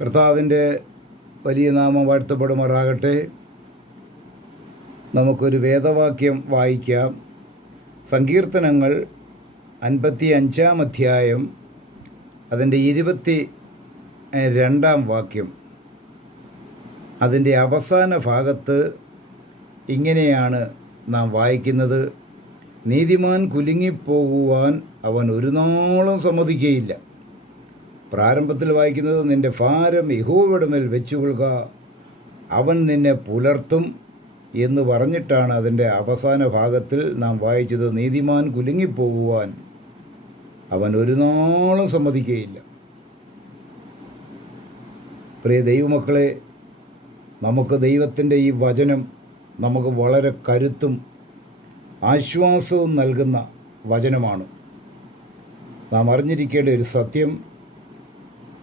കർത്താവിൻ്റെ വലിയ നാമം വാഴ്ത്തപ്പെടുമാറാകട്ടെ. നമുക്കൊരു വേദവാക്യം വായിക്കാം. സങ്കീർത്തനങ്ങൾ 55-ാം അധ്യായം അതിൻ്റെ 22-ാം വാക്യം. അതിൻ്റെ അവസാന ഭാഗത്ത് ഇങ്ങനെയാണ് നാം വായിക്കുന്നത്: നീതിമാൻ കുലുങ്ങിപ്പോകുവാൻ അവൻ ഒരു നാളും സമ്മതിക്കുകയില്ല. പ്രാരംഭത്തിൽ വായിക്കുന്നത്, നിൻ്റെ ഭാരം യഹോവയുടെ മേൽ വെച്ചുകൊള്ളുക, അവൻ നിന്നെ പുലർത്തും എന്ന് പറഞ്ഞിട്ടാണ് അതിൻ്റെ അവസാന ഭാഗത്തിൽ നാം വായിച്ചത്, നീതിമാൻ കുലുങ്ങിപ്പോകുവാൻ അവൻ ഒരു നാളും സമ്മതിക്കുകയില്ല. പ്രിയ ദൈവമക്കളെ, നമുക്ക് ദൈവത്തിൻ്റെ ഈ വചനം നമുക്ക് വളരെ കരുത്തും ആശ്വാസവും നൽകുന്ന വചനമാണ്. നാം അറിഞ്ഞിരിക്കേണ്ട ഒരു സത്യം,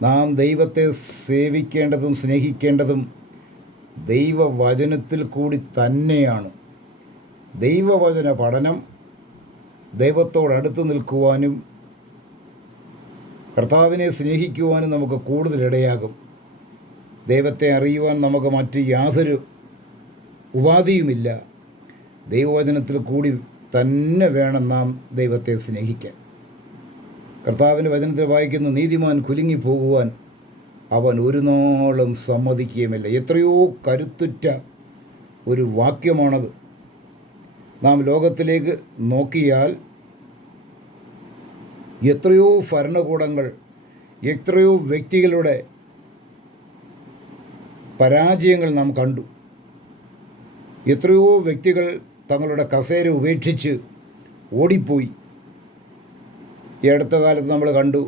നാം ദൈവത്തെ സേവിക്കേണ്ടതും സ്നേഹിക്കേണ്ടതും ദൈവവചനത്തിൽ കൂടി തന്നെയാണ്. ദൈവവചന പഠനം ദൈവത്തോടടുത്ത് നിൽക്കുവാനും കർത്താവിനെ സ്നേഹിക്കുവാനും നമുക്ക് കൂടുതലിടയാകും. ദൈവത്തെ അറിയുവാൻ നമുക്ക് മറ്റ് യാതൊരു ഉപാധിയുമില്ല. ദൈവവചനത്തിൽ കൂടി തന്നെ വേണം നാം ദൈവത്തെ സ്നേഹിക്കാൻ. കർത്താവിൻ്റെ വചനത്തിൽ വായിക്കുന്നു, നീതിമാൻ കുലുങ്ങിപ്പോകുവാൻ അവൻ ഒരു നാളും സമ്മതിക്കുകയുമില്ല. എത്രയോ കരുത്തുറ്റ ഒരു വാക്യമാണത്. നാം ലോകത്തിലേക്ക് നോക്കിയാൽ എത്രയോ ഭരണകൂടങ്ങൾ, എത്രയോ വ്യക്തികളുടെ പരാജയങ്ങൾ നാം കണ്ടു. എത്രയോ വ്യക്തികൾ തങ്ങളുടെ കസേര ഉപേക്ഷിച്ച് ഓടിപ്പോയി. ഈ അടുത്ത കാലത്ത് നമ്മൾ കണ്ടു,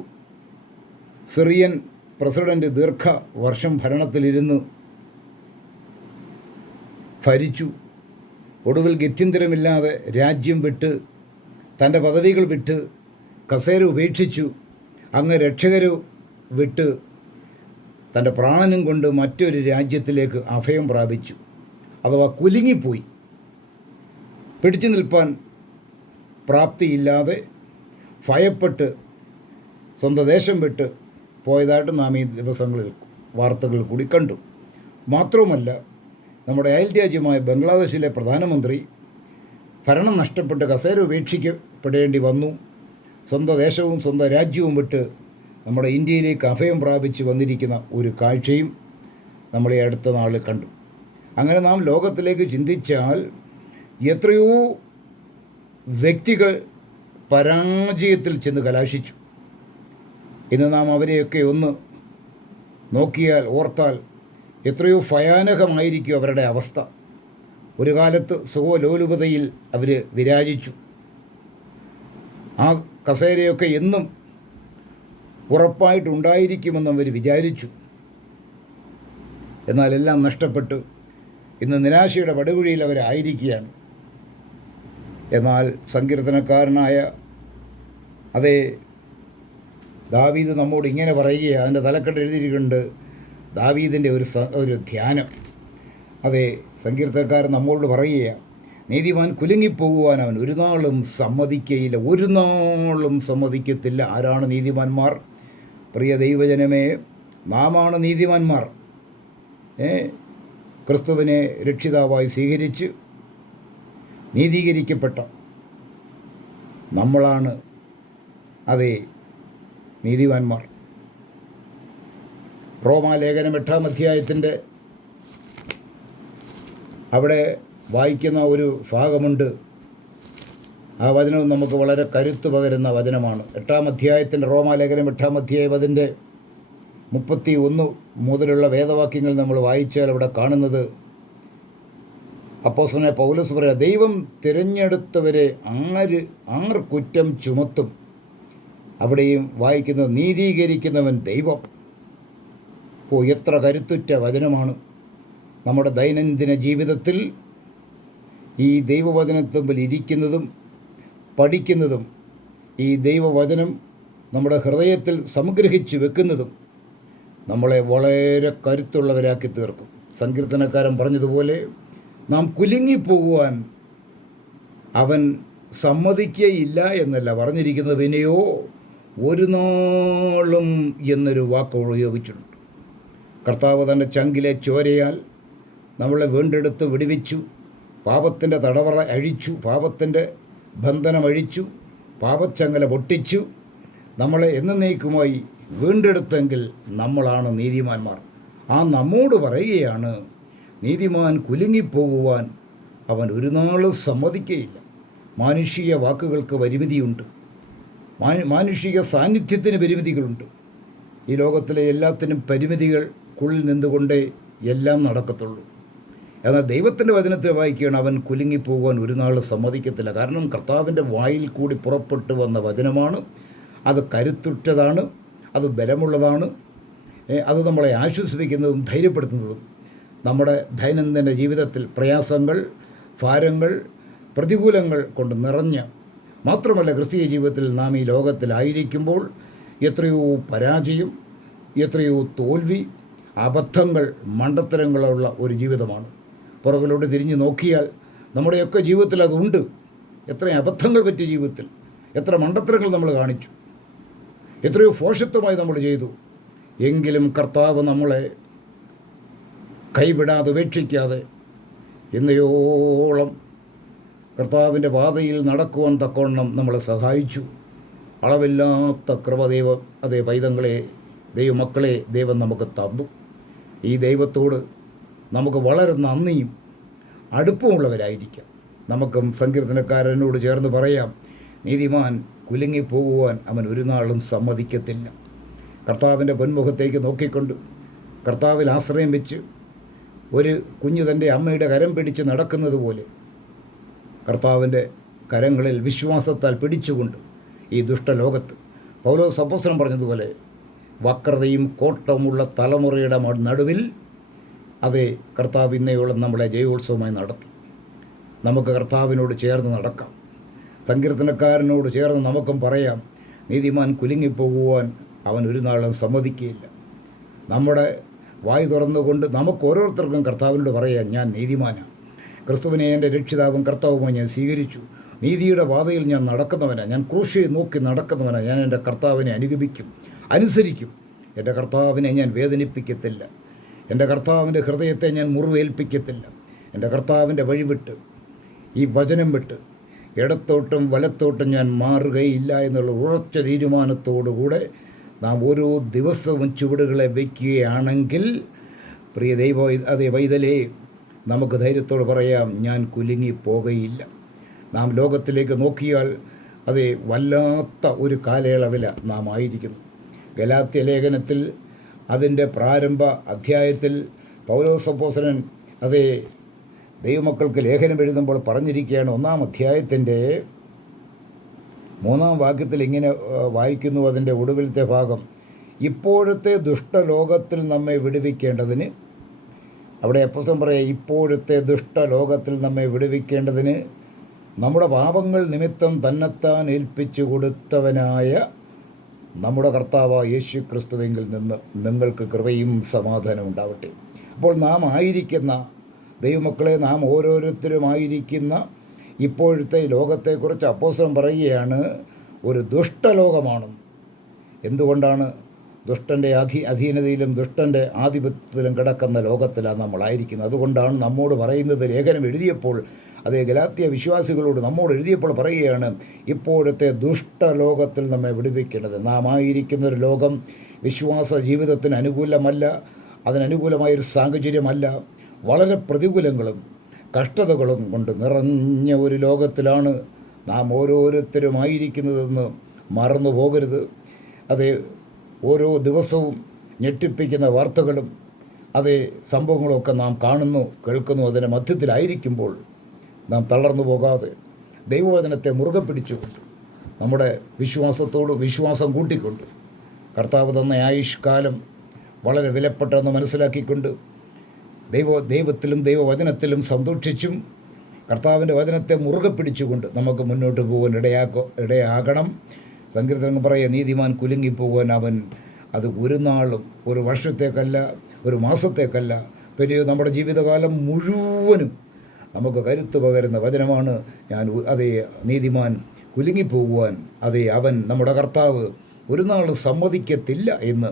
സിറിയൻ പ്രസിഡൻ്റ് ദീർഘവർഷം ഭരണത്തിലിരുന്ന് ഭരിച്ചു. ഒടുവിൽ ഗത്യന്തരമില്ലാതെ രാജ്യം വിട്ട്, തൻ്റെ പദവികൾ വിട്ട്, കസേര ഉപേക്ഷിച്ചു, അങ്ങ് രക്ഷകരെ വിട്ട് തൻ്റെ പ്രാണനും കൊണ്ട് മറ്റൊരു രാജ്യത്തിലേക്ക് അഭയം പ്രാപിച്ചു. അഥവാ കുലുങ്ങിപ്പോയി. പിടിച്ചു നിൽപ്പാൻ പ്രാപ്തിയില്ലാതെ ഭയപ്പെട്ട് സ്വന്തം ദേശം വിട്ട് പോയതായിട്ട് നാം ഈ ദിവസങ്ങളിൽ വാർത്തകൾ കൂടി കണ്ടു. മാത്രവുമല്ല, നമ്മുടെ അയൽ രാജ്യമായ ബംഗ്ലാദേശിലെ പ്രധാനമന്ത്രി ഭരണം നഷ്ടപ്പെട്ട് കസേര ഉപേക്ഷിക്കപ്പെടേണ്ടി വന്നു. സ്വന്തം ദേശവും സ്വന്തം രാജ്യവും വിട്ട് നമ്മുടെ ഇന്ത്യയിലേക്ക് അഭയം പ്രാപിച്ച് വന്നിരിക്കുന്ന ഒരു കാഴ്ചയും നമ്മൾ ഈ അടുത്ത നാളിൽ കണ്ടു. അങ്ങനെ നാം ലോകത്തിലേക്ക് ചിന്തിച്ചാൽ എത്രയോ വ്യക്തികൾ പരാജയത്തിൽ ചെന്ന് കലാശിച്ചു. ഇന്ന് നാം അവരെയൊക്കെ ഒന്ന് നോക്കിയാൽ, ഓർത്താൽ എത്രയോ ഭയാനകമായിരിക്കും അവരുടെ അവസ്ഥ. ഒരു കാലത്ത് സുഖലോലുപതയിൽ അവർ വിരാജിച്ചു. ആ കസേരയൊക്കെ എന്നും ഉറപ്പായിട്ടുണ്ടായിരിക്കുമെന്ന് അവർ വിചാരിച്ചു. എന്നാൽ എല്ലാം നഷ്ടപ്പെട്ടു. ഇന്ന് നിരാശയുടെ പടുകുഴിയിൽ അവരായിരിക്കുകയാണ്. എന്നാൽ സങ്കീർത്തനക്കാരനായ ദാവീദ് നമ്മോട് ഇങ്ങനെ പറയുകയാണ്. അതിൻ്റെ തലക്കെട്ട് എഴുതിയിട്ടുണ്ട്, ദാവീദിൻ്റെ ഒരു ധ്യാനം. സങ്കീർത്തനക്കാരൻ നമ്മോട് പറയുകയാണ്, നീതിമാൻ കുലുങ്ങിപ്പോകുവാൻ അവൻ ഒരു നാളും സമ്മതിക്കയില്ല. ഒരു നാളും സമ്മതിക്കത്തില്ല. ആരാണ് നീതിമാന്മാർ? പ്രിയ ദൈവജനമേ, നാമാണ് നീതിമാന്മാർ. ക്രിസ്തുവിനെ രക്ഷിതാവായി സ്വീകരിച്ച് നീതീകരിക്കപ്പെട്ട നമ്മളാണ് നീതിമാന്മാർ. റോമാലേഖനം 8-ാം അധ്യായത്തിൻ്റെ അവിടെ വായിക്കുന്ന ഒരു ഭാഗമുണ്ട്. ആ വചനവും നമുക്ക് വളരെ കരുത്ത് പകരുന്ന വചനമാണ്. 8-ാം അധ്യായത്തിൻ്റെ റോമാലേഖനം 8-ാം അധ്യായം അതിൻ്റെ 31 മുതലുള്ള വേദവാക്യങ്ങൾ നമ്മൾ വായിച്ചാൽ അവിടെ കാണുന്നത്, അപ്പോസ്തലനായ പൗലോസ് പറയുക, ദൈവം തിരഞ്ഞെടുത്തവരെ ആർ കുറ്റം ചുമത്തും. അവിടെയും വായിക്കുന്നത്, നീതീകരിക്കുന്നവൻ ദൈവം. എത്ര കരുത്തുറ്റ വചനമാണ്. നമ്മുടെ ദൈനംദിന ജീവിതത്തിൽ ഈ ദൈവവചനത്തുമ്പിൽ ഇരിക്കുന്നതും പഠിക്കുന്നതും, ഈ ദൈവവചനം നമ്മുടെ ഹൃദയത്തിൽ സംഗ്രഹിച്ചു വെക്കുന്നതും നമ്മളെ വളരെ കരുത്തുള്ളവരാക്കി തീർക്കും. സങ്കീർത്തനക്കാരൻ പറഞ്ഞതുപോലെ, നാം കുലുങ്ങിപ്പോകുവാൻ അവൻ സമ്മതിക്കുകയില്ല എന്നല്ല പറഞ്ഞിരിക്കുന്നത്, പിന്നെയോ ഒരു നാളും എന്നൊരു വാക്ക് ഉപയോഗിച്ചിട്ടുണ്ട്. കർത്താവ് തൻ്റെ ചങ്കിലെ ചോരയാൽ നമ്മളെ വീണ്ടെടുത്ത് വിടുവിച്ചു. പാപത്തിൻ്റെ തടവറ അഴിച്ചു, പാപത്തിൻ്റെ ബന്ധനം അഴിച്ചു, പാപച്ചങ്ങല പൊട്ടിച്ചു. നമ്മളെ എന്നേക്കുമായി വീണ്ടെടുത്തെങ്കിൽ നമ്മളാണ് നീതിമാന്മാർ. ആ നമ്മോട് പറയുകയാണ്, നീതിമാൻ കുലുങ്ങിപ്പോകുവാൻ അവൻ ഒരു നാളും സമ്മതിക്കുകയില്ല. മാനുഷിക വാക്കുകൾക്ക് പരിമിതിയുണ്ട്, മാനുഷിക സാന്നിധ്യത്തിന് പരിമിതികളുണ്ട്. ഈ ലോകത്തിലെ എല്ലാത്തിനും പരിമിതികൾക്കുള്ളിൽ നിന്നുകൊണ്ടേ എല്ലാം നടക്കത്തുള്ളൂ. എന്നാൽ ദൈവത്തിൻ്റെ വചനത്തെ വായിക്കുകയാണ്, അവൻ കുലുങ്ങിപ്പോകുവാൻ ഒരു നാൾ സമ്മതിക്കത്തില്ല. കാരണം കർത്താവിൻ്റെ വായിൽ കൂടി പുറപ്പെട്ടു വന്ന വചനമാണ്. അത് കരുത്തുറ്റതാണ്, അത് ബലമുള്ളതാണ്, അത് നമ്മളെ ആശ്വസിപ്പിക്കുന്നതും ധൈര്യപ്പെടുത്തുന്നതും. നമ്മുടെ ദൈനംദിന ജീവിതത്തിൽ പ്രയാസങ്ങൾ, ഭാരങ്ങൾ, പ്രതികൂലങ്ങൾ കൊണ്ട് നിറഞ്ഞ, മാത്രമല്ല ക്രിസ്തീയ ജീവിതത്തിൽ നാം ഈ ലോകത്തിലായിരിക്കുമ്പോൾ എത്രയോ പരാജയം, എത്രയോ തോൽവി, അബദ്ധങ്ങൾ, മണ്ടത്തരങ്ങളുള്ള ഒരു ജീവിതമാണ്. പുറകിലോട്ട് തിരിഞ്ഞു നോക്കിയാൽ നമ്മുടെയൊക്കെ ജീവിതത്തിൽ അതുണ്ട്. എത്ര അബദ്ധങ്ങൾ പറ്റിയ ജീവിതത്തിൽ, എത്ര മണ്ടത്തരങ്ങൾ നമ്മൾ കാണിച്ചു, എത്രയോ ഭോഷത്വമായി നമ്മൾ ചെയ്തു. എങ്കിലും കർത്താവ് നമ്മളെ കൈവിടാതെ ഉപേക്ഷിക്കാതെ എന്നയോളം കർത്താവിൻ്റെ പാതയിൽ നടക്കുവാൻ തക്കവണ്ണം നമ്മളെ സഹായിച്ചു. അളവില്ലാത്ത കൃപ അതേ പൈതങ്ങളെ, ദൈവമക്കളെ ദൈവം നമുക്ക് തന്നു. ഈ ദൈവത്തോട് നമുക്ക് വളരെ നന്ദിയും അടുപ്പമുള്ളവരായിരിക്കാം. നമുക്കും സങ്കീർത്തനക്കാരനോട് ചേർന്ന് പറയാം, നീതിമാൻ കുലുങ്ങിപ്പോകുവാൻ അവൻ ഒരു നാളും സമ്മതിക്കത്തില്ല. കർത്താവിൻ്റെ പൊന്മുഖത്തേക്ക് നോക്കിക്കൊണ്ട് കർത്താവിൽ ആശ്രയം വെച്ച് ഒരു കുഞ്ഞു തൻ്റെ അമ്മയുടെ കരം പിടിച്ച് നടക്കുന്നത് പോലെ കർത്താവിൻ്റെ കരങ്ങളിൽ വിശ്വാസത്താൽ പിടിച്ചുകൊണ്ട് ഈ ദുഷ്ടലോകത്ത് പൗലോസ് അപ്പോസ്തലൻ പറഞ്ഞതുപോലെ വക്രതയും കോട്ടവുമുള്ള തലമുറയുടെ നടുവിൽ അതേ കർത്താവ് ഇന്നയോളം നമ്മളെ ജയോത്സവമായി നടത്തും. നമുക്ക് കർത്താവിനോട് ചേർന്ന് നടക്കാം. സങ്കീർത്തനക്കാരനോട് ചേർന്ന് നമുക്കും പറയാം, നീതിമാൻ കുലുങ്ങിപ്പോകുവാൻ അവൻ ഒരു നാളും സമ്മതിക്കുകയില്ല. നമ്മുടെ വായ് തുറന്നുകൊണ്ട് നമുക്ക് ഓരോരുത്തർക്കും കർത്താവിനോട് പറയാം, ഞാൻ നീതിമാനാണ്, ക്രിസ്തുവിനെ എൻ്റെ രക്ഷിതാവും കർത്താവുമായി ഞാൻ സ്വീകരിച്ചു, നീതിയുടെ പാതയിൽ ഞാൻ നടക്കുന്നവനാണ്, ഞാൻ ക്രൂശയെ നോക്കി നടക്കുന്നവനാണ്, ഞാൻ എൻ്റെ കർത്താവിനെ അനുസരിക്കും, എൻ്റെ കർത്താവിനെ ഞാൻ വേദനിപ്പിക്കത്തില്ല, എൻ്റെ കർത്താവിൻ്റെ ഹൃദയത്തെ ഞാൻ മുറിവേൽപ്പിക്കത്തില്ല, എൻ്റെ കർത്താവിൻ്റെ വഴിവിട്ട് ഈ വചനം വിട്ട് ഇടത്തോട്ടും വലത്തോട്ടും ഞാൻ മാറുകയില്ല എന്നുള്ള ഉറച്ച തീരുമാനത്തോടുകൂടെ നാം ഓരോ ദിവസവും ചുവടുകളെ വയ്ക്കുകയാണെങ്കിൽ പ്രിയ അതേ വൈതലേ, നമുക്ക് ധൈര്യത്തോട് പറയാം, ഞാൻ കുലുങ്ങിപ്പോകയില്ല. നാം ലോകത്തിലേക്ക് നോക്കിയാൽ അതേ വല്ലാത്ത ഒരു കാലയളവിലാണ് നാം ആയിരിക്കുന്നു. ഗലാത്യ ലേഖനത്തിൽ അതിൻ്റെ പ്രാരംഭ അധ്യായത്തിൽ പൗലോസ് അപ്പോസ്തലൻ അതേ ദൈവമക്കൾക്ക് ലേഖനം എഴുതുമ്പോൾ പറഞ്ഞിരിക്കുകയാണ്. 1-ാം അധ്യായത്തിൻ്റെ 3-ാം വാക്യത്തിൽ ഇങ്ങനെ വായിക്കുന്നു, അതിൻ്റെ ഒടുവിലത്തെ ഭാഗം, ഇപ്പോഴത്തെ ദുഷ്ടലോകത്തിൽ നമ്മെ വിടുവിക്കേണ്ടതിന്, അവിടെ അപ്പോസ്തലൻ പറയാം, ഇപ്പോഴത്തെ ദുഷ്ടലോകത്തിൽ നമ്മെ വിടുവിക്കേണ്ടതിന് നമ്മുടെ പാപങ്ങൾ നിമിത്തം തന്നെത്താൻ ഏൽപ്പിച്ചു കൊടുത്തവനായ നമ്മുടെ കർത്താവായ യേശു ക്രിസ്തുവിങ്കിൽ നിന്ന് നിങ്ങൾക്ക് കൃപയും സമാധാനം ഉണ്ടാവട്ടെ. അപ്പോൾ നാം ആയിരിക്കുന്ന ദൈവമക്കളെ, നാം ഓരോരുത്തരുമായിരിക്കുന്ന ഇപ്പോഴത്തെ ലോകത്തെക്കുറിച്ച് അപ്പോസ്തലൻ പറയുകയാണ്, ഒരു ദുഷ്ടലോകമാണ്. എന്തുകൊണ്ടാണ്? ദുഷ്ടൻ്റെ അധീനതയിലും ദുഷ്ടൻ്റെ ആധിപത്യത്തിലും കിടക്കുന്ന ലോകത്തിലാണ് നമ്മളായിരിക്കുന്നത്. അതുകൊണ്ടാണ് നമ്മോട് പറയുന്നത്, ലേഖനം എഴുതിയപ്പോൾ അതേ ഗലാത്യ വിശ്വാസികളോട് നമ്മോട് എഴുതിയപ്പോൾ പറയുകയാണ്, ഇപ്പോഴത്തെ ദുഷ്ടലോകത്തിൽ നമ്മെ വിടുവിക്കേണ്ടത്. നാം ആയിരിക്കുന്നൊരു ലോകം വിശ്വാസ ജീവിതത്തിന് അനുകൂലമല്ല, അതിനനുകൂലമായൊരു സാഹചര്യമല്ല. വളരെ പ്രതികൂലങ്ങളും കഷ്ടതകളും കൊണ്ട് നിറഞ്ഞ ഒരു ലോകത്തിലാണ് നാം ഓരോരുത്തരുമായിരിക്കുന്നതെന്ന് മറന്നു പോകരുത്. അതേ ഓരോ ദിവസവും ഞെട്ടിപ്പിക്കുന്ന വാർത്തകളും അതേ സംഭവങ്ങളൊക്കെ നാം കാണുന്നു, കേൾക്കുന്നു. അതിൻ്റെ മധ്യത്തിലായിരിക്കുമ്പോൾ നാം തളർന്നു പോകാതെ ദൈവവചനത്തെ മുറുകെ പിടിച്ചുകൊണ്ട് നമ്മുടെ വിശ്വാസം കൂട്ടിക്കൊണ്ട് കർത്താവ് തന്ന ആയുഷ്കാലം വളരെ വിലപ്പെട്ടെന്ന് മനസ്സിലാക്കിക്കൊണ്ട് ദൈവത്തിലും ദൈവവചനത്തിലും സന്തോഷിച്ചും കർത്താവിൻ്റെ വചനത്തെ മുറുകെ പിടിച്ചുകൊണ്ട് നമുക്ക് മുന്നോട്ട് പോകാൻ ഇടയാകണം. സങ്കീർത്തനം പറയുക, നീതിമാൻ കുലുങ്ങിപ്പോകാൻ അവൻ അത് ഒരു നാളും, ഒരു വർഷത്തേക്കല്ല, ഒരു മാസത്തേക്കല്ല, പിന്നെ നമ്മുടെ ജീവിതകാലം മുഴുവനും നമുക്ക് കരുത്ത് പകരുന്ന വചനമാണ്. അതേ നീതിമാൻ കുലുങ്ങിപ്പോകുവാൻ അവൻ നമ്മുടെ കർത്താവ് ഒരു നാളും സമ്മതിക്കത്തില്ല എന്ന്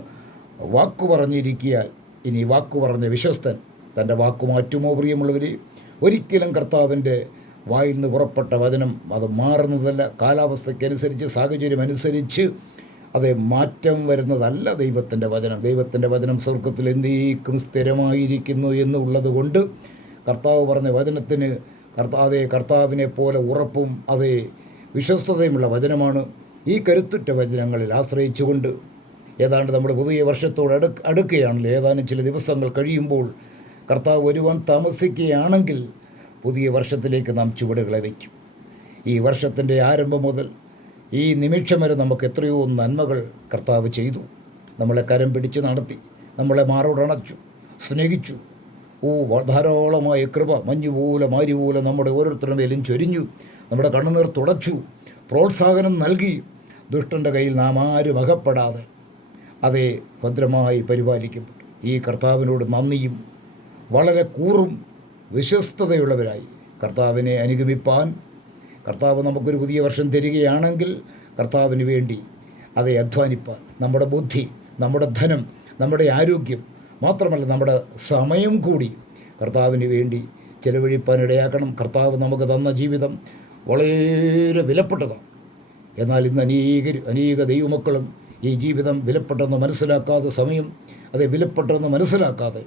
വാക്കു പറഞ്ഞിരിക്കിയാൽ ഇനി വാക്കു പറഞ്ഞ വിശ്വസ്തൻ തൻ്റെ വാക്കു മാറ്റുമോ? പ്രിയമുള്ളവർ, ഒരിക്കലും കർത്താവിൻ്റെ വായിൽ നിന്ന് പുറപ്പെട്ട വചനം അത് മാറുന്നതല്ല. കാലാവസ്ഥയ്ക്കനുസരിച്ച്, സാഹചര്യം അനുസരിച്ച് അത് മാറ്റം വരുന്നതല്ല ദൈവത്തിൻ്റെ വചനം. ദൈവത്തിൻ്റെ വചനം സ്വർഗത്തിൽ എന്നേക്കും സ്ഥിരമായിരിക്കുന്നു എന്നുള്ളത് കൊണ്ട് കർത്താവ് പറഞ്ഞ വചനത്തിന് കർത്താവിനെ പോലെ ഉറപ്പും അതേ വിശ്വസ്തതയുമുള്ള വചനമാണ്. ഈ കരുത്തുറ്റ വചനങ്ങളിൽ ആശ്രയിച്ചുകൊണ്ട് ഏതാണ്ട് നമ്മുടെ പുതിയ വർഷത്തോട് അടുക്കുകയാണല്ലോ. ഏതാനും ചില ദിവസങ്ങൾ കഴിയുമ്പോൾ കർത്താവ് വരുവാൻ താമസിക്കുകയാണെങ്കിൽ പുതിയ വർഷത്തിലേക്ക് നാം ചുവടുകളെ വയ്ക്കും. ഈ വർഷത്തിൻ്റെ ആരംഭം മുതൽ ഈ നിമിഷം വരെ നമുക്ക് എത്രയോ നന്മകൾ കർത്താവ് ചെയ്തു. നമ്മളെ കരം പിടിച്ച് നടത്തി, നമ്മളെ മാറോടണച്ചു, സ്നേഹിച്ചു. ധാരാളമായ കൃപ മഞ്ഞുപോലെ മാരിപോലെ നമ്മുടെ ഓരോരുത്തരുടെ മേലും ചൊരിഞ്ഞു. നമ്മുടെ കണ്ണുനീർ തുടച്ചു, പ്രോത്സാഹനം നൽകി. ദുഷ്ടൻ്റെ കയ്യിൽ നാം ആരും അകപ്പെടാതെ അതേ ഭദ്രമായി പരിപാലിക്കപ്പെട്ടു. ഈ കർത്താവിനോട് നന്ദിയും വളരെ കൂറും വിശ്വസ്തതയുള്ളവരായി കർത്താവിനെ അനുഗമിപ്പാൻ, കർത്താവ് നമുക്കൊരു പുതിയ വർഷം തരികയാണെങ്കിൽ കർത്താവിന് വേണ്ടി അതേ അധ്വാനിപ്പാൻ നമ്മുടെ ബുദ്ധി, നമ്മുടെ ധനം, നമ്മുടെ ആരോഗ്യം, മാത്രമല്ല നമ്മുടെ സമയം കൂടി കർത്താവിന് വേണ്ടി ചെലവഴിപ്പാൻ ഇടയാക്കണം. കർത്താവ് നമുക്ക് തന്ന ജീവിതം വളരെ വിലപ്പെട്ടതാണ്. എന്നാൽ ഇന്ന് അനേക ദൈവമക്കളും ഈ ജീവിതം വിലപ്പെട്ടെന്ന് മനസ്സിലാക്കാതെ, സമയം അത് വിലപ്പെട്ടെന്ന് മനസ്സിലാക്കാതെ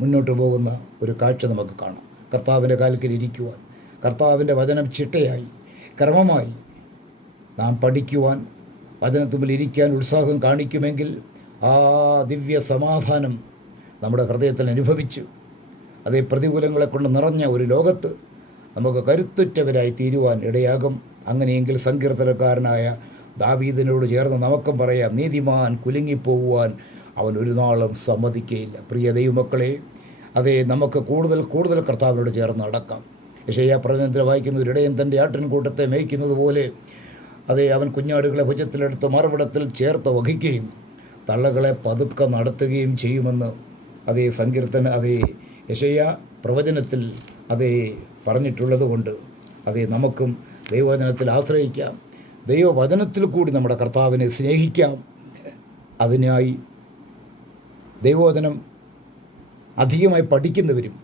മുന്നോട്ട് പോകുന്ന ഒരു കാഴ്ച നമുക്ക് കാണാം. കർത്താവിൻ്റെ കാൽക്കൽ ഇരിക്കുവാൻ, കർത്താവിൻ്റെ വചനം ചിട്ടയായി ക്രമമായി നാം പഠിക്കുവാൻ, വചനത്തുമ്പിൽ ഇരിക്കാൻ ഉത്സാഹം കാണിക്കുമെങ്കിൽ ആ ദിവ്യ സമാധാനം നമ്മുടെ ഹൃദയത്തിൽ അനുഭവിച്ചു അതേ പ്രതികൂലങ്ങളെ കൊണ്ട് നിറഞ്ഞ ഒരു ലോകത്ത് നമുക്ക് കരുത്തുറ്റവരായി തീരുവാൻ ഇടയാകും. അങ്ങനെയെങ്കിൽ സങ്കീർത്തനക്കാരനായ ദാവീദിനോട് ചേർന്ന് നമുക്കും പറയാം, നീതിമാൻ കുലുങ്ങിപ്പോകുവാൻ അവൻ ഒരു നാളും സമ്മതിക്കുകയില്ല. പ്രിയ ദൈവമക്കളെ, അതേ നമുക്ക് കൂടുതൽ കർത്താവിനോട് ചേർന്ന് നടക്കാം. യെശയ്യാ പ്രവചനത്തിൽ വായിക്കുന്ന ഒരിടയൻ തൻ്റെ ആട്ടിൻകൂട്ടത്തെ മേയ്ക്കുന്നത് പോലെ അതേ അവൻ കുഞ്ഞാടുകളെ ഭുജത്തിലെടുത്ത് മറുപടത്തിൽ ചേർത്ത് വഹിക്കുകയും തള്ളകളെ പതുക്കെ നടത്തുകയും ചെയ്യുമെന്ന് അതേ അതേ യെശയ്യാ പ്രവചനത്തിൽ അതേ പറഞ്ഞിട്ടുള്ളത് കൊണ്ട് അതേ നമുക്കും ദൈവവചനത്തിൽ ആശ്രയിക്കാം. ദൈവവചനത്തിൽ കൂടി നമ്മുടെ കർത്താവിനെ സ്നേഹിക്കാം. അതിനായി ദൈവവചനം അധികമായി പഠിക്കുന്നവരും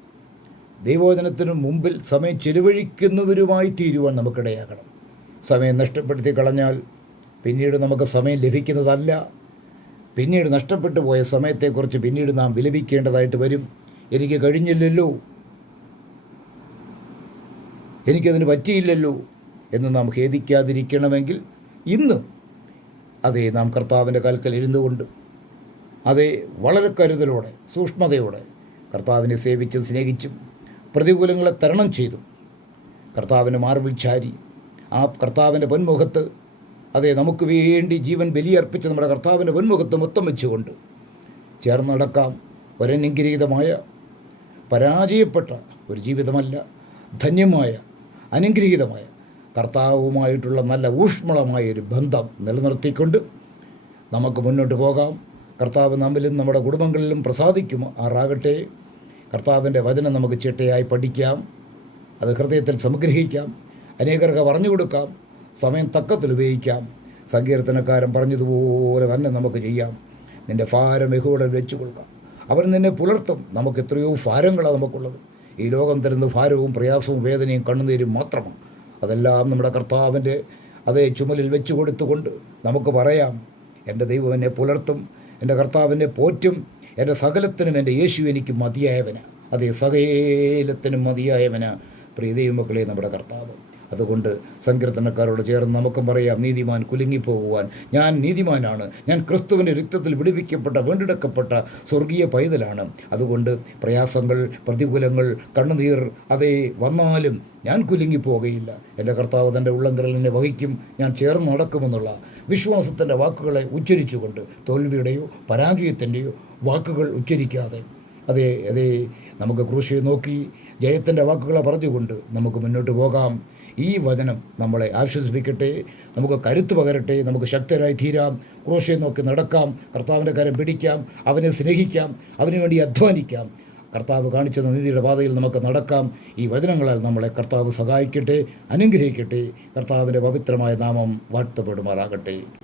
ദൈവവചനത്തിന് മുമ്പിൽ സമയം ചെലവഴിക്കുന്നവരുമായി തീരുവാൻ നമുക്കിടയാകണം. സമയം നഷ്ടപ്പെടുത്തി കളഞ്ഞാൽ പിന്നീട് നമുക്ക് സമയം ലഭിക്കുന്നതല്ല. പിന്നീട് നഷ്ടപ്പെട്ടു പോയ സമയത്തെക്കുറിച്ച് പിന്നീട് നാം വിലപിക്കേണ്ടതായിട്ട് വരും. എനിക്ക് കഴിഞ്ഞില്ലല്ലോ, എനിക്കതിന് പറ്റിയില്ലല്ലോ എന്ന് നാം ഖേദിക്കാതിരിക്കണമെങ്കിൽ ഇന്ന് അതേ നാം കർത്താവിൻ്റെ കാൽക്കൽ ഇരുന്നു കൊണ്ട് അതേ വളരെ കരുതലോടെ, സൂക്ഷ്മതയോടെ കർത്താവിനെ സേവിച്ചും സ്നേഹിച്ചും പ്രതികൂലങ്ങളെ തരണം ചെയ്തും കർത്താവിൻ്റെ മാർബിൾ ചാരി ആ കർത്താവിൻ്റെ പൊന്മുഖത്ത് അതേ നമുക്ക് വേണ്ടി ജീവൻ ബലിയർപ്പിച്ച് നമ്മുടെ കർത്താവിൻ്റെ പൊന്മുഖത്ത് മൊത്തം വെച്ചുകൊണ്ട് ചേർന്ന് നടക്കാം. ഒരനുഗ്രഹീതമായ, പരാജയപ്പെട്ട ഒരു ജീവിതമല്ല, ധന്യമായ, അനുഗ്രഹീതമായ കർത്താവുമായിട്ടുള്ള നല്ല ഊഷ്മളമായൊരു ബന്ധം നിലനിർത്തിക്കൊണ്ട് നമുക്ക് മുന്നോട്ട് പോകാം. കർത്താവ് നമ്മിലും നമ്മുടെ കുടുംബങ്ങളിലും പ്രസാദിക്കുമാറാകട്ടെ. കർത്താവിൻ്റെ വചനം നമുക്ക് ചിട്ടയായി പഠിക്കാം, അത് ഹൃദയത്തിൽ സംഗ്രഹിക്കാം, അനേകർക്ക് പറഞ്ഞു കൊടുക്കാം, സമയം തക്കത്തിൽ ഉപയോഗിക്കാം. സങ്കീർത്തനക്കാരൻ പറഞ്ഞതുപോലെ തന്നെ നമുക്ക് ചെയ്യാം. നിൻ്റെ ഭാരം യഹോവയുടെ വെച്ചു കൊടുക്കാം, അവൻ നിന്നെ പുലർത്തും. നമുക്ക് എത്രയോ ഭാരങ്ങളാണ് നമുക്കുള്ളത്. ഈ ലോകം തരുന്ന ഭാരവും പ്രയാസവും വേദനയും കണ്ണുനീരും മാത്രമാണ്. അതെല്ലാം നമ്മുടെ കർത്താവിൻ്റെ അതേ ചുമലിൽ വെച്ച് കൊടുത്തുകൊണ്ട് നമുക്ക് പറയാം, എൻ്റെ ദൈവം എന്നെ പുലർത്തും, എൻ്റെ കർത്താവിനെ പോറ്റും, എൻ്റെ സകലത്തിനും എൻ്റെ യേശു എനിക്ക് മതിയായവനാണ്. അതേ സകലത്തിനും മതിയായവനാണ് പ്രിയ ദൈവമക്കളെ നമ്മുടെ കർത്താവ്. അതുകൊണ്ട് സങ്കീർത്തനക്കാരോട് ചേർന്ന് നമുക്കും പറയാം, നീതിമാൻ കുലുങ്ങിപ്പോകുവാൻ ഞാൻ നീതിമാനാണ്, ഞാൻ ക്രിസ്തുവിൻ്റെ രക്തത്തിൽ വിടുവിക്കപ്പെട്ട വീണ്ടെടുക്കപ്പെട്ട സ്വർഗീയ പൈതലാണ്. അതുകൊണ്ട് പ്രയാസങ്ങൾ, പ്രതികൂലങ്ങൾ, കണ്ണുനീർ അതേ വന്നാലും ഞാൻ കുലുങ്ങിപ്പോകുകയില്ല. എൻ്റെ കർത്താവ് തൻ്റെ ഉള്ളംകരലിനെ വഹിക്കും, ഞാൻ ചേർന്ന് നടക്കുമെന്നുള്ള വിശ്വാസത്തിൻ്റെ വാക്കുകളെ ഉച്ചരിച്ചുകൊണ്ട് തോൽവിയുടെയോ പരാജയത്തിൻ്റെയോ വാക്കുകൾ ഉച്ചരിക്കാതെ അതേ നമുക്ക് ക്രൂശിയെ നോക്കി ജയത്തിൻ്റെ വാക്കുകളെ പറഞ്ഞുകൊണ്ട് നമുക്ക് മുന്നോട്ട് പോകാം. ഈ വചനം നമ്മളെ ആശ്വസിപ്പിക്കട്ടെ, നമുക്ക് കരുത്ത് പകരട്ടെ, നമുക്ക് ശക്തരായി തീരാം, ക്രൂശിയെ നോക്കി നടക്കാം, കർത്താവിൻ്റെ കരം പിടിക്കാം, അവനെ സ്നേഹിക്കാം, അവന് വേണ്ടി അധ്വാനിക്കാം. കർത്താവ് കാണിച്ച നീതിയുടെ പാതയിൽ നമുക്ക് നടക്കാം. ഈ വചനങ്ങളാൽ നമ്മളെ കർത്താവ് സഹായിക്കട്ടെ, അനുഗ്രഹിക്കട്ടെ. കർത്താവിൻ്റെ പവിത്രമായ നാമം വാഴ്ത്തപ്പെടുമാറാകട്ടെ.